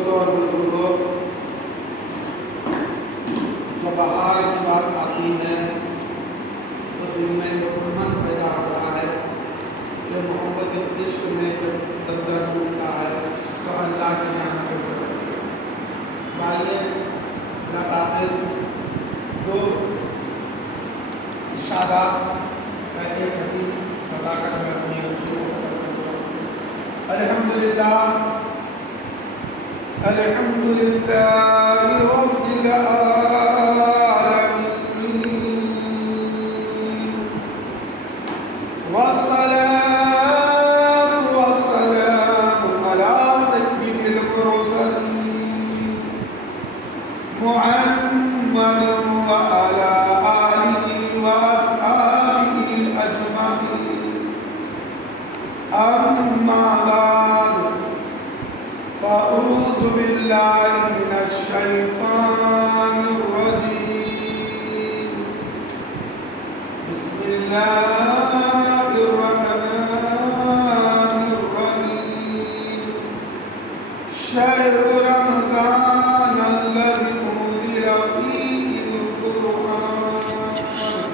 دوستوں اور بزرگوں، جب بہار کی بات آتی ہے تو دل میں جو امن پیدا ہوتا ہے کہ محبت عشق میں جب دندہ ڈوبتا ہے تو اللہ کی نعمت ہوتی ہے۔ آئیے لطافت دو ارشادات کا ایک حدیث بتا کر میں اپنی گفتگو کو ختم کرتا ہوں۔ الحمدللہ الحمدللہ رب العالمین والصلاة والسلام علی سید المرسلین محمد وعلی آلہ واصحابہ اجمعین، اما بعد فاعوذ باللہ من الشیطان الرجیم، بسم اللہ الرحمن الرحیم، شہر رمضان الذی انزل فیہ القرآن،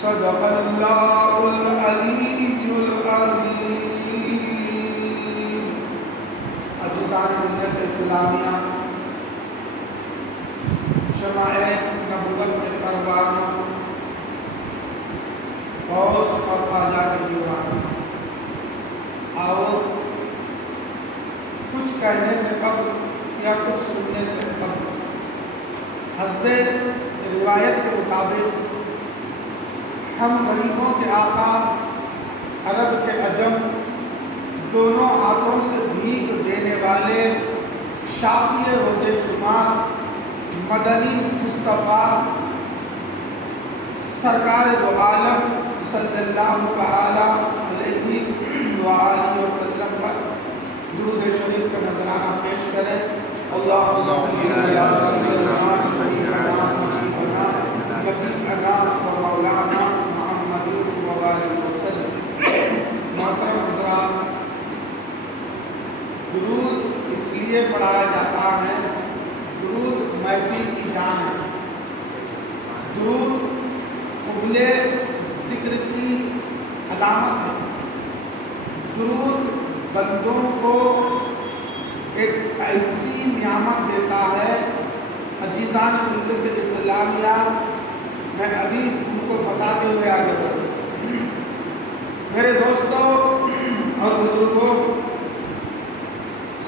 صدق اللہ العلی العظیم۔ عزیزان ملت اسلامیہ، شمع نبوت کے پروانہ، غوث اور خواجہ کے دیوانہ، آؤ کچھ کہنے سے قبل یا کچھ سننے سے قبل حسب روایت کے مطابق ہم غریبوں کے آقا، عرب کے عجم، دونوں ہاتھوں سے بھیگ دینے والے شافی روز شمار مدنی مصطفیٰ سرکار دو عالم صلی اللہ تعالی علیہ وآلہ وسلم پر درود شریف کا نذرانہ پیش کریں۔ اللہم صلی علی سیدنا شفیعنا حبیبنا نبینا و مولانا محمد وبارک وسلم۔ محترم حضرات، درود اس لیے پڑھایا جاتا ہے، درود محفل کی جان ہے، درود قبول ذکر کی علامت ہے، درود بندوں کو ایک ایسی نعمت دیتا ہے۔ عزیزان ملت اسلامیہ، میں ابھی ان کو بتاتے ہوئے آگے بڑھوں۔ میرے دوستوں اور بزرگوں،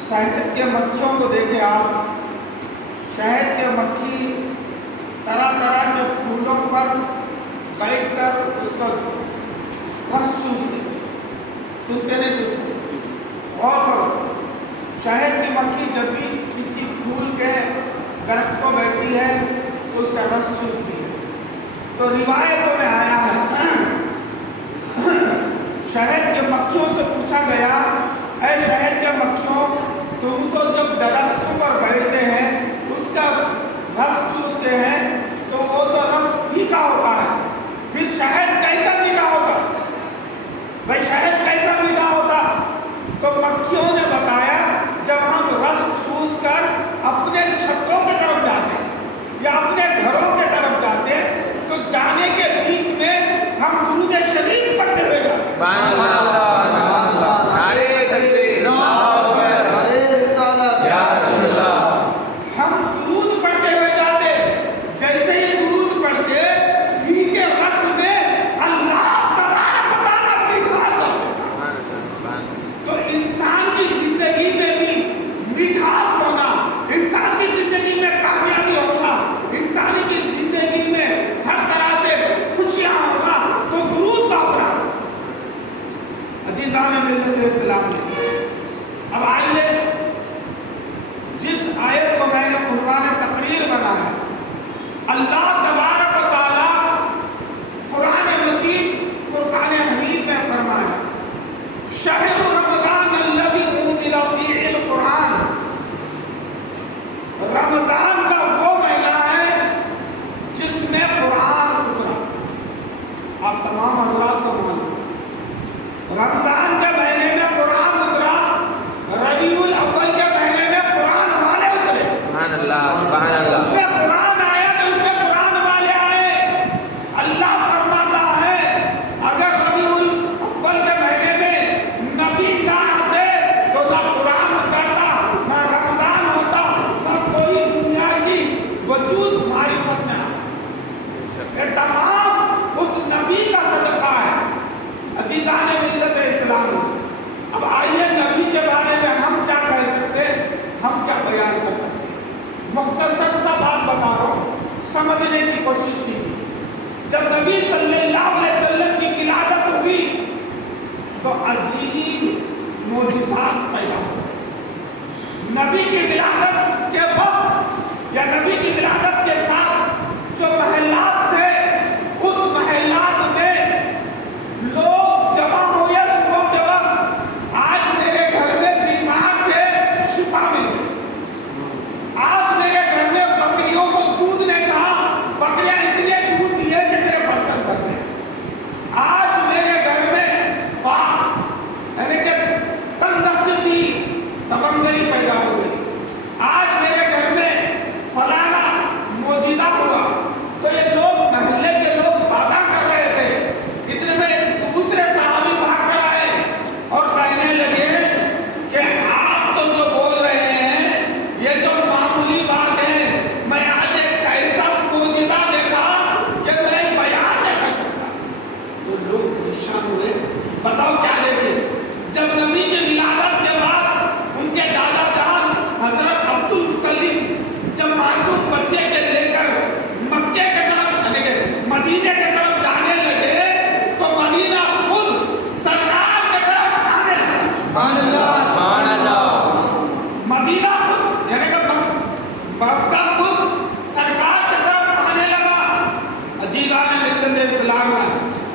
شہد کے مکھیوں کو دیکھیں آپ، شہد کے مکھی طرح طرح کے پھولوں پر بیٹھ کر اس کا رس چوستے نہیں چوستے؟ غور کرو، شہد کی مکھی جب بھی کسی پھول کے درخت کو بیٹھتی ہے اس کا رس چوستی ہے۔ تو روایتوں میں آیا ہے، شہد کے مکھیوں سے پوچھا گیا، اے شہد کے مکھیوں، تم تو جب درختوں پر بیٹھتے ہیں اس کا رس چوستے ہیں تو وہ تو رس پھیکا ہوتا ہے، پھر شہد کیسا میٹھا ہوتا؟ بھائی شہد کیسا میٹھا ہوتا؟ تو مکھیوں نے بتایا، جب ہم رس چوس کر اپنے چھتوں کی طرف جاتے یا اپنے گھروں کی طرف جاتے تو جانے کے بیچ میں ہم درود شریف پڑھتے ہوئے جاتے۔ ہم درود پڑھتے ہوئے جاتے، جیسے ہی درود پڑھتے پھیکے رس میں اللہ تبارک و تعالیٰ مٹھاس ڈالتے۔ تو انسان کی زندگی میں بھی مٹھاس ہونا، انسان کی زندگی اس میں قرآن آیا تو اس میں قرآن والے آئے. اللہ فرماتا ہے اگر ربیع الاول کے مہینے میں نبی نہ آتے تو نہ قرآن اترتا, نہ رمضان ہوتا, نہ کوئی دنیا کی وجود معرفت میں آتا. یہ تمام اس نبی کا صدقہ ہے. عزیزان ملت اسلامی, اب آئیے نبی کے بارے میں ہم کیا کہہ سکتے, ہم کیا بیان کر سکتے. مختصر سا بات بتا رہا ہوں, سمجھنے کی کوشش کیجیے. جب نبی صلی اللہ علیہ وسلم کی ولادت ہوئی تو عجیب معجزات پیدا ہوئے. نبی کی ولادت کے وقت یا نبی کی ولادت کے ساتھ جو محلات تھے, اس محلات میں لوگ جمع ہوئے صبح کے وقت. آج میرے گھر میں بیمار تھے, شفا مل گئی. آج میرے گھر میں بکریوں کو دودھ نہیں تھا, بکریاں اتنے دودھ دیے کہ میرے برتن بھر گئے. آج میرے گھر میں یعنی کہ تندرستی تھی, تمنگری پیدا ہو گئی. آج میرے گھر میں فلانا معجزہ ہوا. تو یہ لوگ محلے کے لوگ وعدہ کر رہے تھے. اتنے میں دوسرے صحابی بھاگ کر آئے اور کہنے لگے کہ آپ تو جو بول رہے ہیں یہ تو معمولی بات ہے, میں آج ایک ایسا معجزہ دیکھا کہ میں بیان نہیں کر سکتا. تو لوگ پریشان ہوئے, بتاؤ کیا دیکھے. جب نبی کی ولادت کے بعد ان کے دادا جان حضرت عبد المطلب جب معصوم بچے کے لے کر مکے کے طرف یعنی کہ مدینے کے طرف جانے لگے تو مدینہ خود سرکار کے طرف آنے لگا. مدینہ خود یعنی کہ مکہ خود سرکار کی طرف آنے لگا. عزیزان ملت اسلامیہ,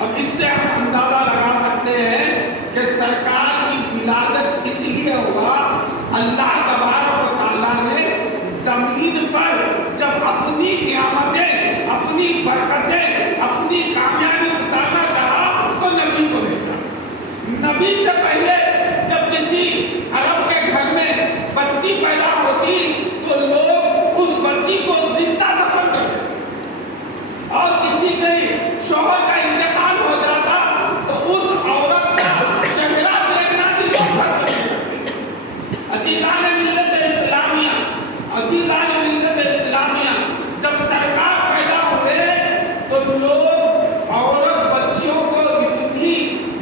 اب اس سے ہم اندازہ لگا سکتے ہیں کہ سرکار کی ولادت اس لیے ہوا, اللہ تبارک و تعالیٰ نے زمین پر جب اپنی نعمتیں, اپنی برکتیں, اپنی کامیابی اتارنا چاہا تو نبی کو بھیجا. نبی سے پہلے جب کسی عرب کے گھر میں بچی پیدا ہوتی تو لوگ اس بچی کو زندہ دفن کر دیتے, اور کسی کے شوہر کا انتقال ہو جاتا تو اس عورت کا چہرہ دیکھنا بھی لوگ پسند نہیں کرتے. عزیزان ملت اسلامیہ, عزیزان ملت اسلامیہ, جب سرکار پیدا ہوئے تو لوگ عورت بچیوں کو اتنی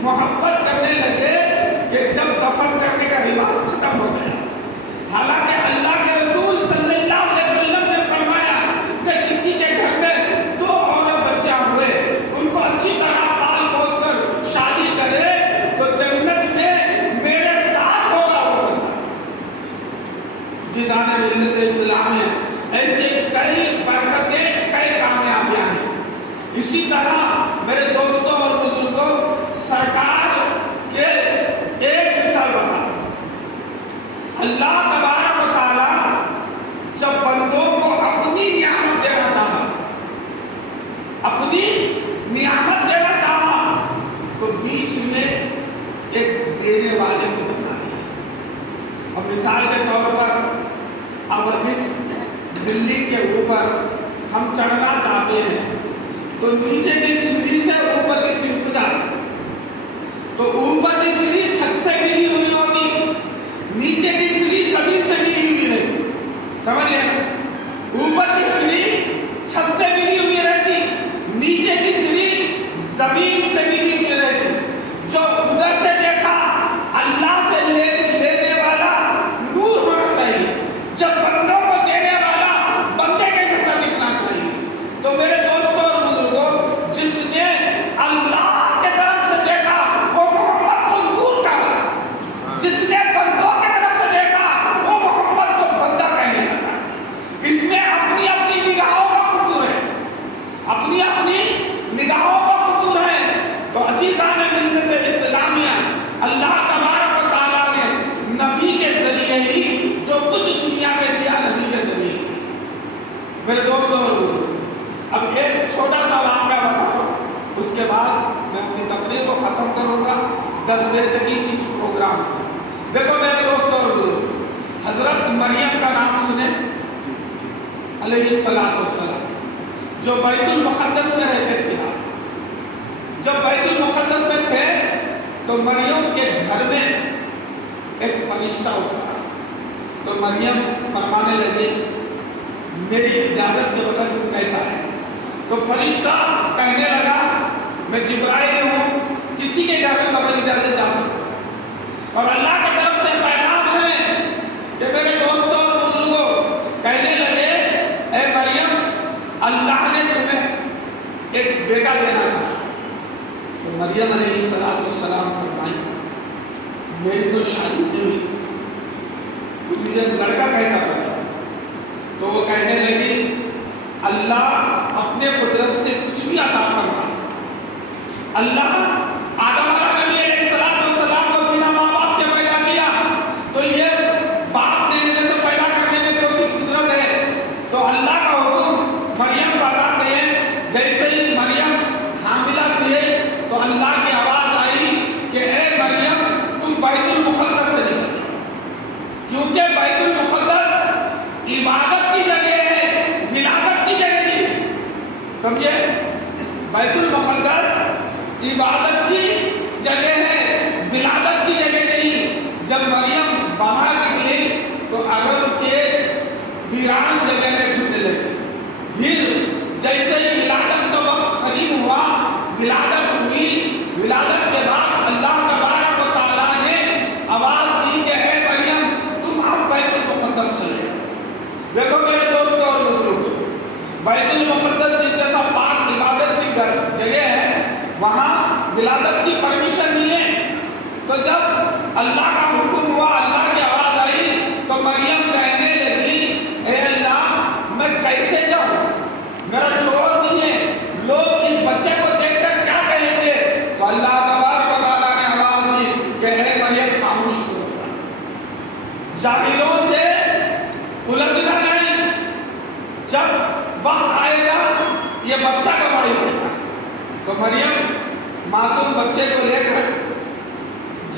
محبت کرنے لگے کہ جب دفن کرنے کا رواج ختم ہو گیا. حالانکہ اللہ کے رسول صلی اللہ علیہ وسلم نے فرمایا کہ کسی کے گھر میں 2 عورت بچیاں ہوئے, ان کو اچھی طرح پال پوس کر شادی کرے تو جنت میں میرے ساتھ ہوگا وہ بندہ. عزیزان ملت اسلامیہ, ایسے کئی برکتیں, کئی کامیابیاں ہیں. اسی طرح میرے دوستوں اور بزرگوں, سرکار کے ایک مثال بتا. اللہ تبارک و تعالیٰ جب بندوں کو اپنی نعمت دینا چاہا, اپنی نعمت دینا چاہا تو بیچ میں ایک دینے والے کو بنا دیا. اب مثال کے طور پر اب اس بلڈنگ کے اوپر ہم چڑھنا چاہتے ہیں تو نیچے کی سیڑھی سے اوپر کی سیڑھی کو جاتے ہیں. تو اوپر کی سیڑھی چھت سے ملی ہوئی ہوگی, نیچے کی سیڑھی زمین سے ملی ہوئی رہتی. سمجھ گئے نا, اوپر کی سیڑھی چھت سے ملی ہوئی رہتی, نیچے کی سیڑھی زمین سے ملی ہوئی رہتی. جو ادھر سے دیکھا اللہ سے لینے والا نور ہونا چاہیے, جب بندوں کو دینے والا بندے کے جیسا دکھنا چاہیے. تو میرے دوستوں اور بزرگوں, جس نے اللہ کے طرف سے دیکھا وہ محمد کو نور کہا, جس نے بندوں کے طرف سے دیکھا وہ محمد کو بندہ کہنے لگا. اس میں اپنی اپنی نگاہوں کا قصور ہے, اپنی اپنی نگاہوں کا قصور ہے. تو عزیزان ملت اسلامیہ, اللہ تبارک و تعالیٰ نے نبی کے ذریعے ہی جو کچھ دنیا میں دیا, نبی کے ذریعے. میرے دوستوں اور بزرگوں, اب ایک چھوٹا سا واقعہ بتا رہا ہوں, اس کے بعد میں اپنی تقریر کو ختم کروں گا. 10 بجے تک کی چیز پروگرام. دیکھو میرے دوستوں اور بزرگوں, حضرت مریم کا نام سنے, علیہ السلام جو بیت المقدس میں رہتے تھے، جب بیت المقدس میں تھے تو مریم کے گھر میں ایک فرشتہ اترا، تو مریم فرمانے لگی میری اجازت کے بغیر تم کیسا ہے؟ تو فرشتہ کہنے لگا میں جبرائیل ہوں، کسی کے گھر میں بغیر اجازت جا سکتا ہوں، اور اللہ کی طرف سے پیغام ہے کہ میرے دوستوں اور بزرگوں کہنے لگے اے مریم اللہ نے تمہیں ایک بیٹا دینا تھا۔ تو مریم علیہ السلام فرمائی میری تو شادی نہیں ہوئی، تو مجھے لڑکا کیسا پیدا؟ تو وہ کہنے لگی اللہ اپنے قدرت سے کچھ بھی عطا فرما۔ اللہ آدم نبی علیہ السلام کو بنا ماں باپ کے پیدا کیا، تو یہ باپ نے انہیں سے پیدا کرنے میں کون سی قدرت ہے؟ تو اللہ کا حکم مریم کو عطا کیے، جیسے ہی مریم حاملہ تھی تو اللہ کی آواز آئی کہ اے مریم تم بیت المقدس سے نکل، کیونکہ بیت المقدس عبادت کی جگہ ہے، ولادت کی جگہ نہیں، سمجھے؟ بیت المقدس عبادت کی جگہ ہے، ولادت کی جگہ نہیں۔ جب مریم باہر نکلی تو عرب کے ویران جگہ میں پھرنے لگی، پھر جیسے ہی ولادت کا وقت قریب ہوا، ولادت ہوئی، ولادت کے بعد اللہ تبارک و تعالیٰ نے آواز دی کہ اے مریم تم اب بیت المقدس چلے۔ دیکھو میرے دوستوں اور بزرگوں، بیت المقدس جس جیسا پاک عبادت کی جگہ ہے وہاں ولادت کی پرمیشن نہیں ہے۔ تو جب اللہ کا حکم ہوا، اللہ کی آواز آئی تو مریم کہنے لگی اے اللہ میں کیسے جاؤں، میرا شوہر نہیں ہے، لوگ اس بچے کو دیکھ کر کیا کہیں گے؟ تو اللہ تبارک و تعالیٰ نے آواز دی کہ اے مریم خاموش ہو جا، جاہلوں سے الجھنا نہیں، جب وقت آئے گا یہ بچہ گواہی دے گا۔ تو مریم معصوم بچے کو لے کر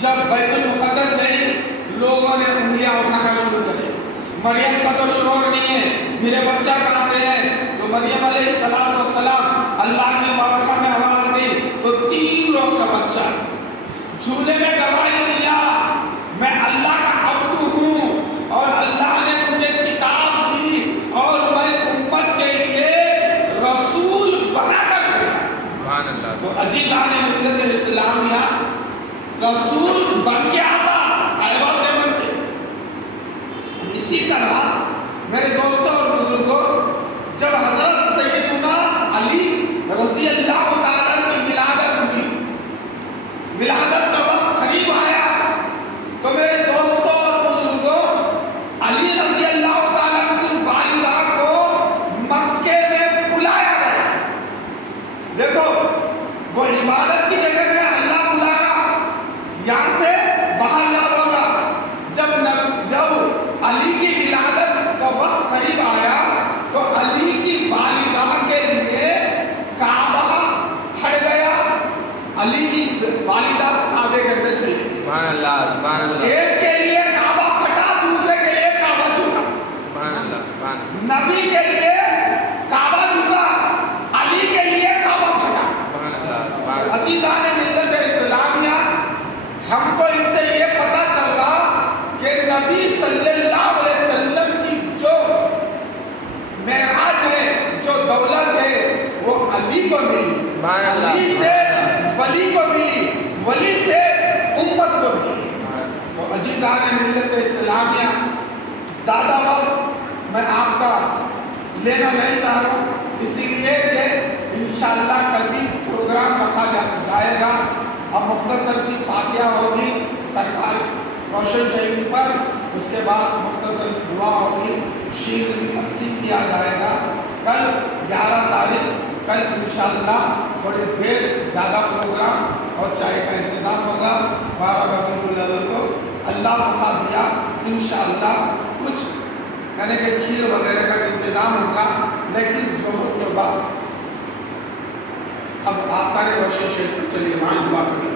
جب بیت المقدس گئی، لوگوں نے انگلیاں اٹھانا شروع کری، مریم کا تو شوہر نہیں ہے، میرے بچہ کہاں سے ہے؟ تو مریم علیہ السلام اللہ کی بارگاہ میں آواز دی تو 3 روز کا بچہ جھولے میں گواہی دیا میں اللہ کا عبد ہوں اور اللہ نے مجھے کتاب دی اور میں امت کے لیے رسول بنا کر بھیجا۔ تو عزیزان ملت اسلامیہ رسول بن کے آتا، ایوان نہیں بنتے۔ اسی طرح میرے دوستوں اور بزرگوں جب حضرت سیدنا علی رضی اللہ تعالیٰ کی ولادت ہوئی، ولادت کا وقت قریب آیا تو میرے دوستوں اور بزرگوں علی رضی اللہ تعالیٰ کی والدہ کو مکے میں بلایا گیا۔ دیکھو وہ عبادت کی جگہ میں اللہ بلا رہا، یہاں سے باہر جا ہوگا۔ جب علی کی ولادت کا وقت قریب آیا تو علی کی والدہ کے لیے کعبہ پھٹ گیا، علی کی والدہ کعبے کے اندر چلی گئی۔ سبحان اللہ، سبحان اللہ۔ ایک کے لیے کعبہ پھٹا، دوسرے کے لیے کعبہ جھکا۔ سبحان اللہ، سبحان اللہ۔ نبی کے لیے کعبہ جھکا، علی کے لیے کعبہ پھٹا۔ سبحان اللہ، سبحان اللہ۔ عزیزان ملت اسلامیہ ہم کو اس سے یہ پتہ چل رہا کہ نبی صلی اللہ علیہ وسلم کی جو معراج ہے، جو دولت ہے وہ علی کو ملی، علی سے ولی کو ملی، ولی سے امت کو ملی۔ تو عزیزان ملت اسلامیہ زیادہ وقت میں آپ کا لینا نہیں چاہ رہا ہوں، اسی لیے کہ انشاءاللہ کل بھی پروگرام رکھا جائے گا۔ اب مختصر سی فاتحہ ہوگی سرکار روشن شہید پر، اس کے بعد مختصر دعا ہوگی، شیر بھی تقسیم کیا جائے گا۔ کل 11 تاریخ، کل انشاءاللہ تھوڑی دیر زیادہ پروگرام اور چائے کا انتظام ہوگا۔ 12 ربیع الاول کو اللہ موقع دیا انشاءاللہ کچھ یعنی کہ کھیر وغیرہ کا انتظام ہوگا، لیکن ظہر کے بعد اب آستانے روشن شہید پر چلیے وہاں دعا کریں۔